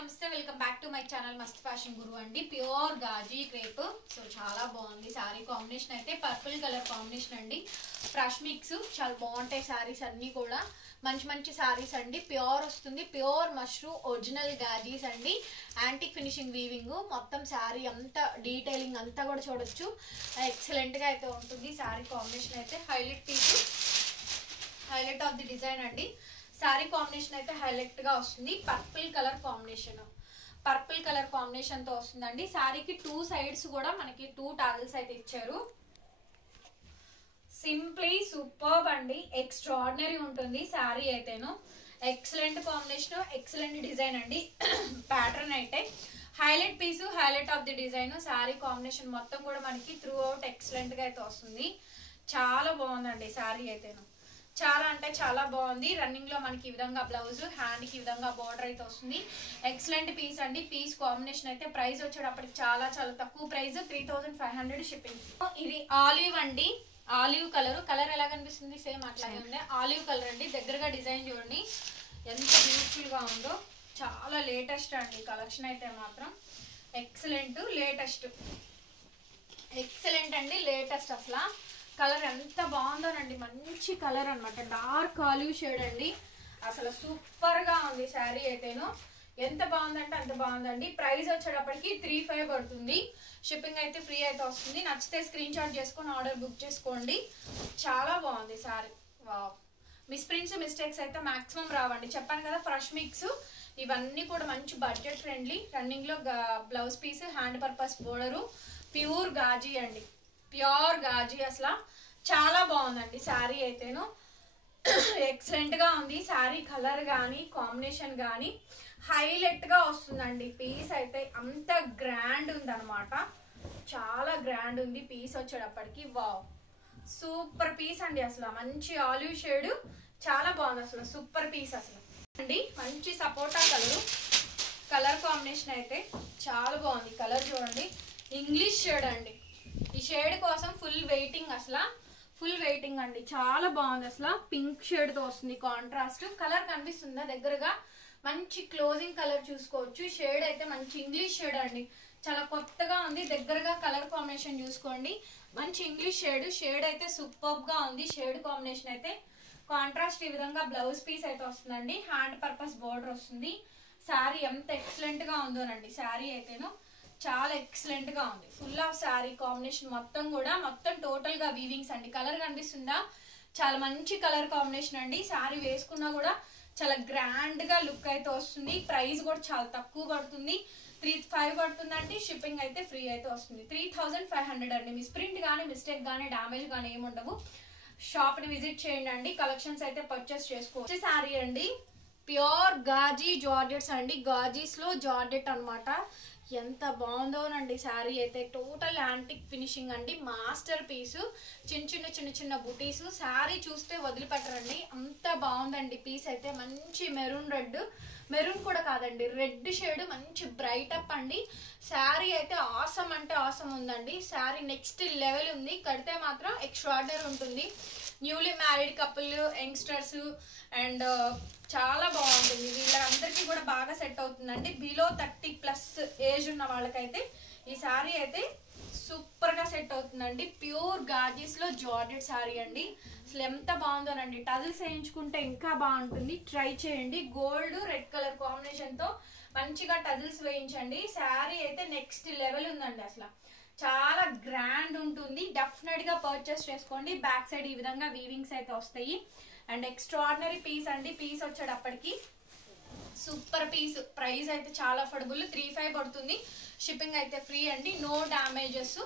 నమస్తే welcome back to my channel Mast Fashion Guru అండి. Pure gaji crepe. So చాలా బాగుంది సారీ కాంబినేషన్ అయితే పర్పుల్ కలర్ కాంబినేషన్ అండి. ఫ్రెష్ మిక్స్ చాలా బాగుంటాయి సారీస్ అన్నీ కూడా. మంచి మంచి సారీస్ అండి. ప్యూర్ వస్తుంది, ప్యూర్ మష్రూ ఒరిజినల్ గాజీస్ అండి. యాంటిక్ ఫినిషింగ్ వీవింగ్ మొత్తం సారీ అంతా డీటెయిలింగ్ అంతా కూడా చూడొచ్చు. ఎక్సలెంట్గా అయితే ఉంటుంది సారీ కాంబినేషన్ అయితే. Highlight piece, highlight of the design అండి. సారీ కాంబినేషన్ అయితే హైలైట్ గా వస్తుంది. Purple colour combination, purple colour combination తో వస్తుందండి. సారీకి టూ సైడ్స్ కూడా మనకి టూ టాజల్స్ అయితే ఇచ్చారు. సింప్లీ సూపర్బ్ అండి, ఎక్స్ట్రాడినరీ ఉంటుంది సారీ అయితేను. ఎక్సలెంట్ కాంబినేషన్, ఎక్సలెంట్ డిజైన్ అండి. ప్యాటర్న్ అయితే highlight piece, highlight of the design. Sari combination మొత్తం కూడా మనకి త్రూ అవుట్ ఎక్సలెంట్ గా అయితే వస్తుంది. చాలా బాగుందండి సారీ అయితేను. చాలా అంటే చాలా బాగుంది. రన్నింగ్ లో మనకి ఈ విధంగా బ్లౌజ్, హ్యాండ్ కి ఈ విధంగా బార్డర్ అయితే వస్తుంది. ఎక్సలెంట్ పీస్ అండి. పీస్ కాంబినేషన్ అయితే ప్రైస్ వచ్చేటప్పటికి చాలా చాలా తక్కువ ప్రైస్, 3500 షిప్పింగ్. ఇది ఆలివ్ అండి, ఆలివ్ కలర్. కలర్ ఎలా కనిపిస్తుంది? సేమ్ అట్లాగే ఉంది. ఆలివ్ కలర్ అండి. దగ్గరగా డిజైన్ చూడండి ఎంత బ్యూటిఫుల్ గా ఉందో. చాలా లేటెస్ట్ అండి కలెక్షన్ అయితే మాత్రం. ఎక్సలెంట్, లేటెస్ట్, ఎక్సలెంట్ అండి, లేటెస్ట్. అసలు కలర్ ఎంత బాగుందోనండి, మంచి కలర్ అనమాట. డార్క్ ఆలివ్ షేడ్ అండి. అసలు సూపర్ గా ఉంది శారీ అయితేను. ఎంత బాగుందంటే అంత బాగుందండి. ప్రైస్ వచ్చేటప్పటికి 3500 పడుతుంది. షిప్పింగ్ అయితే ఫ్రీ అయితే వస్తుంది. నచ్చితే స్క్రీన్ షాట్ చేసుకొని ఆర్డర్ బుక్ చేసుకోండి. చాలా బాగుంది శారీ. వావ్, మిస్ప్రింట్స్, మిస్టేక్స్ అయితే మాక్సిమం రావండి. చెప్పాను కదా, ఫ్రెష్ మిక్స్ ఇవన్నీ కూడా మంచి బడ్జెట్ ఫ్రెండ్లీ. రన్నింగ్ లో blouse piece, hand purpose border, pure gaji అండి, ప్యూర్ గాజీ. అసలు చాలా బాగుందండి శారీ అయితేను. ఎక్సలెంట్ గా ఉంది శారీ. కలర్ కానీ కాంబినేషన్ కానీ హైలైట్ గా వస్తుందండి. పీస్ అయితే అంత గ్రాండ్ ఉంది అనమాట. చాలా గ్రాండ్ ఉంది పీస్ వచ్చేటప్పటికి. వావ్, సూపర్ పీస్ అండి. అసలు మంచి ఆలివ్ షేడ్, చాలా బాగుంది అసలు. సూపర్ పీస్ అసలు అండి. మంచి సపోటా కలర్, కలర్ కాంబినేషన్ అయితే చాలా బాగుంది. కలర్ చూడండి, ఇంగ్లీష్ షేడ్ అండి. ఈ షేడ్ కోసం ఫుల్ వెయిటింగ్, అసలు ఫుల్ వెయిటింగ్ అండి. చాలా బాగుంది అసలు. పింక్ షేడ్ తో వస్తుంది కాంట్రాస్ట్. కలర్ కనిపిస్తుందా దగ్గరగా? మంచి క్లోజింగ్ కలర్ చూసుకోవచ్చు. షేడ్ అయితే మంచి ఇంగ్లీష్ షేడ్ అండి. చాలా కొత్తగా ఉంది. దగ్గరగా కలర్ కాంబినేషన్ చూసుకోండి. మంచి ఇంగ్లీష్ షేడ్. షేడ్ అయితే సూపర్ గా ఉంది. షేడ్ కాంబినేషన్ అయితే కాంట్రాస్ట్. ఈ విధంగా బ్లౌజ్ పీస్ అయితే వస్తుందండి. హ్యాండ్ పర్పస్ బోర్డర్ వస్తుంది. శారీ ఎంత ఎక్సలెంట్ గా ఉందోనండి. శారీ అయితేను చాలా ఎక్సలెంట్ గా ఉంది. ఫుల్ ఆఫ్ శారీ కాంబినేషన్ మొత్తం కూడా, మొత్తం టోటల్ గా వీవింగ్స్ అండి. కలర్ కనిపిస్తుందా? చాలా మంచి కలర్ కాంబినేషన్ అండి. శారీ వేసుకున్నా కూడా చాలా గ్రాండ్ గా లుక్ అయితే వస్తుంది. ప్రైస్ కూడా చాలా తక్కువ పడుతుంది, 3500 పడుతుందండి. షిప్పింగ్ అయితే ఫ్రీ అయితే వస్తుంది. 3500 అండి. మిస్ప్రింట్ కానీ, మిస్టేక్ కానీ, డామేజ్ కానీ ఏముండవు. షాప్ ని విజిట్ చేయండి అండి. కలెక్షన్స్ అయితే పర్చేస్ చేసుకోవచ్చు. శారీ అండి ప్యూర్ గాజీ జార్జెట్స్ అండి. గాజీస్ లో జార్జెట్ అనమాట. ఎంత బాగుందోనండి శారీ అయితే. టోటల్ యాంటిక్ ఫినిషింగ్ అండి. మాస్టర్ పీసు, చిన్న చిన్న బుటీస్. శారీ చూస్తే వదిలిపెట్టరండి, అంత బాగుందండి పీస్ అయితే. మంచి మెరూన్ రెడ్, మెరూన్ కూడా కాదండి, రెడ్ షేడ్, మంచి బ్రైట్ అప్ అండి. శారీ అయితే ఆసమ్ అంటే ఆసమ్ ఉందండి. శారీ నెక్స్ట్ లెవెల్ ఉంది. కడితే మాత్రం ఎక్స్ట్రాడినరీ ఉంటుంది. Newly married couple, youngsters and చాలా బాగుంటుంది. వీళ్ళందరికీ కూడా బాగా సెట్ అవుతుందండి. బిలో 30+ ఏజ్ ఉన్న వాళ్ళకైతే ఈ శారీ అయితే సూపర్ గా సెట్ అవుతుందండి. ప్యూర్ గాజీస్ లో జార్జెట్ శారీ అండి. అసలు ఎంత బాగుందోనండి. టజిల్స్ వేయించుకుంటే ఇంకా బాగుంటుంది. ట్రై చేయండి. గోల్డ్, రెడ్ కలర్ కాంబినేషన్ తో మంచిగా టజిల్స్ వేయించండి. శారీ అయితే నెక్స్ట్ లెవెల్ ఉందండి. అసలు చాలా గ్రాండ్ ఉంటుంది. డెఫినెట్ గా పర్చేస్ చేసుకోండి. బ్యాక్ సైడ్ ఈ విధంగా వీవింగ్స్ అయితే వస్తాయి. అండ్ ఎక్స్ట్రాడినరీ పీస్ అండి. పీస్ వచ్చేటప్పటికి సూపర్ పీస్. ప్రైస్ అయితే చాలా అఫోర్డబుల్, 3500 పడుతుంది. షిప్పింగ్ అయితే ఫ్రీ అండి. నో డ్యామేజెస్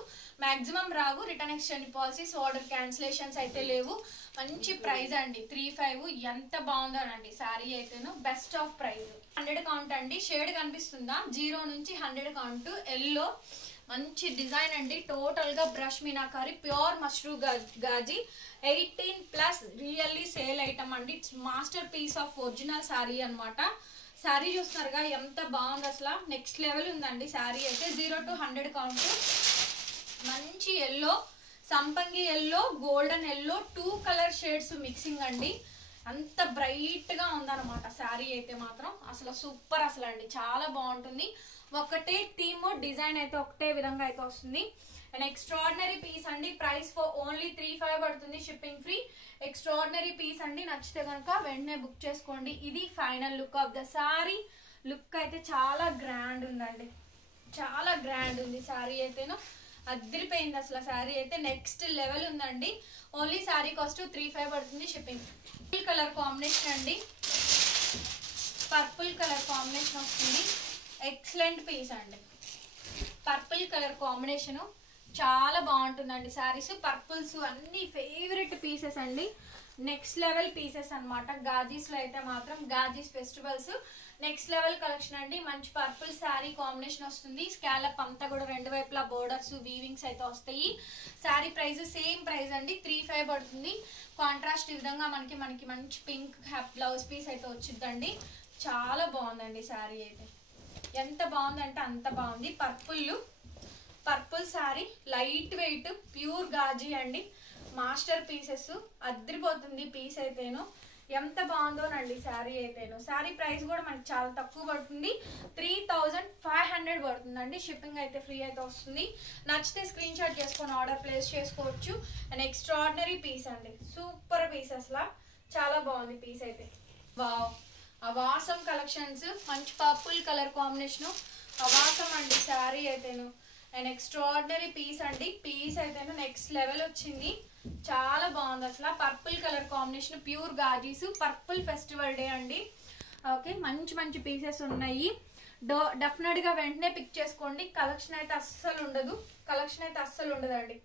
మాక్సిమం రావు. Return exchange policies, order cancellations అయితే లేవు. మంచి ప్రైస్ అండి 3500. ఎంత బాగుందోనండి శారీ అయితేను. Best of price. 100 కౌంట్ అండి. షేడ్ కనిపిస్తుందా? 0 నుంచి 100 కౌంట్. ఎల్లో మంచి డిజైన్ అండి. టోటల్ గా brush Meenakari, pure mashru gaji, 18+ really sale item అండి. It's masterpiece of original sari అనమాట. శారీ చూస్తున్నారుగా ఎంత బాగుంది. అసలు నెక్స్ట్ లెవెల్ ఉందండి శారీ అయితే. 0 to 100 కౌంట్. మంచి ఎల్లో, సంపంగి yellow, golden yellow, 2 colour shades mixing అండి. అంత బ్రైట్గా ఉందన్నమాట శారీ అయితే మాత్రం. అసలు సూపర్ అసలు అండి, చాలా బాగుంటుంది. ఒకటే థీమ్ డిజైన్ అయితే ఒకటే విధంగా అయితే వస్తుంది. అండ్ ఎక్స్ట్రాడినరీ పీస్ అండి. ప్రైస్ ఫర్ ఓన్లీ 35 పడుతుంది, షిప్పింగ్ ఫ్రీ. ఎక్స్ట్రాడినరీ పీస్ అండి. నచ్చితే కనుక వెంటనే బుక్ చేసుకోండి. ఇది final look of the sari. Look అయితే చాలా గ్రాండ్ ఉందండి, చాలా గ్రాండ్ ఉంది శారీ అయితేను. అదిరిపోయింది అసలు శారీ అయితే, నెక్స్ట్ లెవెల్ ఉందండి. ఓన్లీ శారీ కాస్ట్ 35 పడుతుంది, షిప్పింగ్. పర్పుల్ కలర్ కాంబినేషన్ అండి, పర్పుల్ కలర్ కాంబినేషన్ వస్తుంది. ఎక్సలెంట్ పీస్ అండి. పర్పుల్ కలర్ కాంబినేషను చాలా బాగుంటుందండి శారీస్. పర్పుల్స్ అన్ని ఫేవరెట్ పీసెస్ అండి, నెక్స్ట్ లెవెల్ పీసెస్ అనమాట. గాజీస్ లో అయితే మాత్రం గాజీస్ ఫెస్టివల్స్ నెక్స్ట్ లెవెల్ కలెక్షన్ అండి. మంచి పర్పుల్ శారీ కాంబినేషన్ వస్తుంది. స్కాలప్ అంతా కూడా రెండు వైపులా బోర్డర్స్ వీవింగ్స్ అయితే వస్తాయి. శారీ ప్రైస్ సేమ్ ప్రైస్ అండి, 35 పడుతుంది. కాంట్రాస్ట్ ఈ విధంగా మనకి మంచి పింక్ బ్లౌజ్ పీస్ అయితే వచ్చిందండి. చాలా బాగుందండి శారీ అయితే, ఎంత బాగుందంటే అంత బాగుంది. Purple sari, light weight, pure gaji అండి. మాస్టర్ పీసెస్, అదిరిపోతుంది పీస్ అయితేను. ఎంత బాగుందోనండి శారీ అయితేను. శారీ ప్రైస్ కూడా మనకి చాలా తక్కువ పడుతుంది, 3500 పడుతుందండి. షిప్పింగ్ అయితే ఫ్రీ అయితే వస్తుంది. నచ్చితే స్క్రీన్ షాట్ చేసుకొని ఆర్డర్ ప్లేస్ చేసుకోవచ్చు. అండ్ ఎక్స్ట్రాడినరీ పీస్ అండి, సూపర్ పీస్ అసలు, చాలా బాగుంది పీస్ అయితే. వావ్, అవాసం కలెక్షన్స్, మంచి పర్పుల్ కలర్ కాంబినేషన్, అవాసం అండి శారీ అయితేను. అండ్ ఎక్స్ట్రాడినరీ పీస్ అండి. పీస్ అయితేను నెక్స్ట్ లెవెల్ వచ్చింది, చాలా బాగుంది అసలు. Purple colour combination, pure gajis, purple festival day అండి. ఓకే, మంచి పీసెస్ ఉన్నాయి. డెఫినెట్ గా వెంటనే పిక్ చేసుకోండి. కలెక్షన్ అయితే అస్సలు ఉండదండి.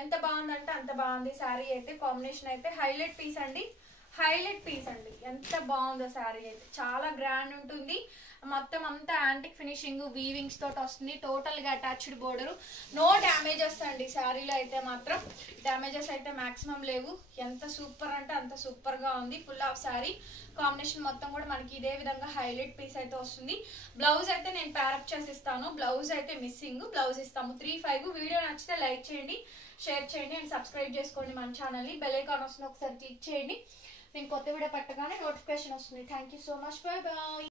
ఎంత బాగుందంటే అంత బాగుంది శారీ అయితే. కాంబినేషన్ అయితే హైలైట్ పీస్ అండి, ఎంత బాగుందో శారీ అయితే. చాలా గ్రాండ్ ఉంటుంది. మొత్తం అంతా యాంటిక్ ఫినిషింగ్ వీవింగ్స్ తోటి వస్తుంది. టోటల్ గా అటాచ్డ్ బోర్డర్, నో డ్యామేజెస్ అండి శారీలో అయితే మాత్రం. డ్యామేజెస్ అయితే మాక్సిమం లేవు. ఎంత సూపర్ అంటే అంత సూపర్ గా ఉంది. ఫుల్ ఆఫ్ శారీ కాంబినేషన్ మొత్తం కూడా మనకి ఇదే విధంగా హైలైట్ పీస్ అయితే వస్తుంది. బ్లౌజ్ అయితే నేను ప్యారప్ చేసి ఇస్తాను, బ్లౌజ్ అయితే మిస్సింగ్, బ్లౌజ్ ఇస్తాము 35. వీడియో నచ్చితే లైక్ చేయండి, షేర్ చేయండి అండ్ సబ్స్క్రైబ్ చేసుకోండి మన ఛానల్ని. బెల్ ఐకాన్ వస్తుంది, ఒకసారి క్లిక్ చేయండి. నేను కొత్త వీడియో పెట్టగానే నోటిఫికేషన్ వస్తుంది. Thank you so much, bye bye.